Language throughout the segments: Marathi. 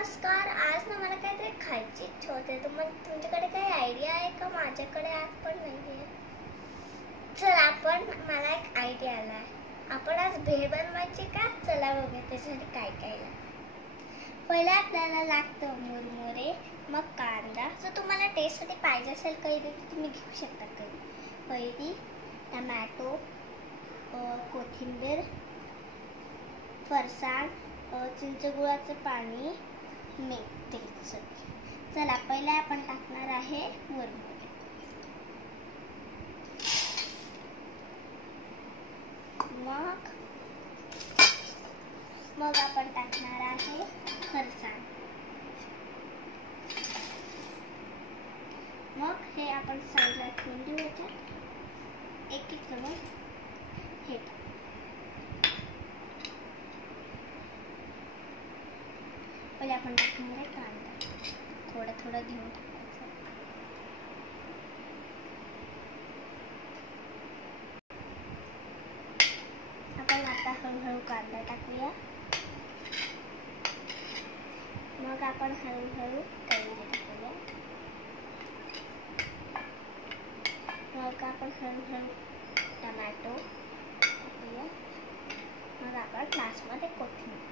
नमस्कार. आज ना मला काहीतरी खायची इच्छा होते. तुमच्याकडे काही आयडिया आहे का? माझ्याकडे आज पण नाही आहे. चला मला एक आयडिया आला. आपण आज भेळ बनवायची का? चला बघूया त्याच्यासाठी काय काय लागतं. पहिले आपल्याला लागतं मुरमुरे, मग कांदा. जर तुम्हाला टेस्टसाठी पाहिजे असेल कैरी तर तुम्ही घेऊ शकता. कैरी, टमॅटो, कोथिंबीर, फरसाण, चिंचगुळाचं पाणी, मीठ, तेल. चला पहिले आपण टाकणार आहे मुरमुरे. मग आपण टाकणार आहे फरसाण. मग हे आपण साईडला ठेवून देऊ. एक एक करून हे पहिले आपण टाकणार आहे कांदा. थोडा थोडा घेऊन टाकायचा. आपण आता हळूहळू कांदा टाकूया. मग आपण हळूहळू कैरी टाकूया. मग आपण हळूहळू टमॅटो टाकूया. मग आपण लास्टमध्ये कोथिंबीर.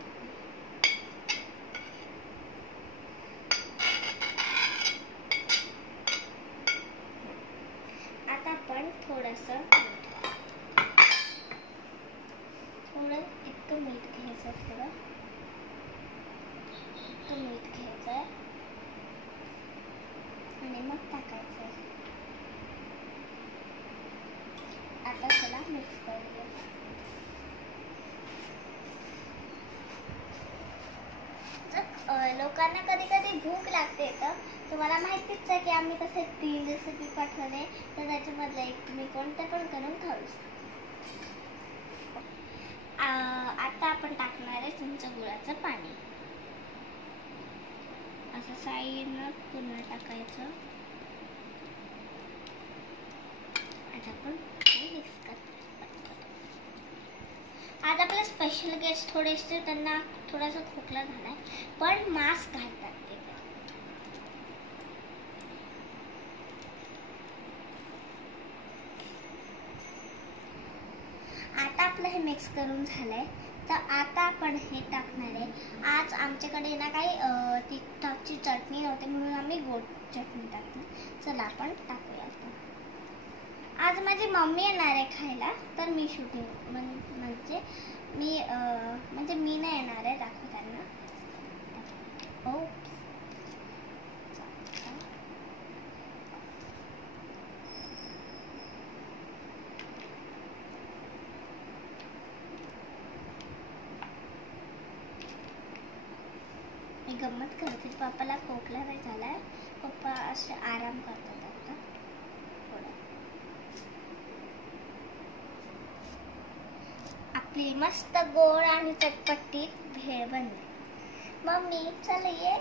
आता आपण थोडं इतकं मीठ घ्यायचं. इतकं मीठ घ्यायचं आणि मग टाकायचं. आता चला मिक्स करूया. लोकांना कधी कधी भूक लागते तर तुम्हाला माहितीच आहे की आम्ही तसे 3 रेसिपी पाठवले, तर त्याच्यामधलं एक तुम्ही कोणते पण करून खाऊ शकता. आता आपण टाकणार आहे चिंचगुळाचं पाणी. असं साईडनं पूर्ण टाकायचं. आता आपण मिक्स करतो. आज आपले स्पेशल गेस्ट थोडेसे, त्यांना थोडासा खोकला झालाय पण मास्क घालतात ते. आता आपलं हे मिक्स करून झालंय. तर आता आपण हे टाकणार आहे. आज आमच्याकडे ना काही तिखटाची चटणी नव्हती म्हणून आम्ही गोड चटणी टाकली. चला आपण टाकूया. आज माझी मम्मी येणार आहे खायला, तर मी शूटिंग म्हणजे मी नाही येणार आहे दाखवताना. मी गंमत करते. पप्पाला खोकला नाही झालाय. पप्पा असे आराम करतात आता. आपली मस्त गोड आणि चटपटीत भेळ बनली. मम्मी चल ये.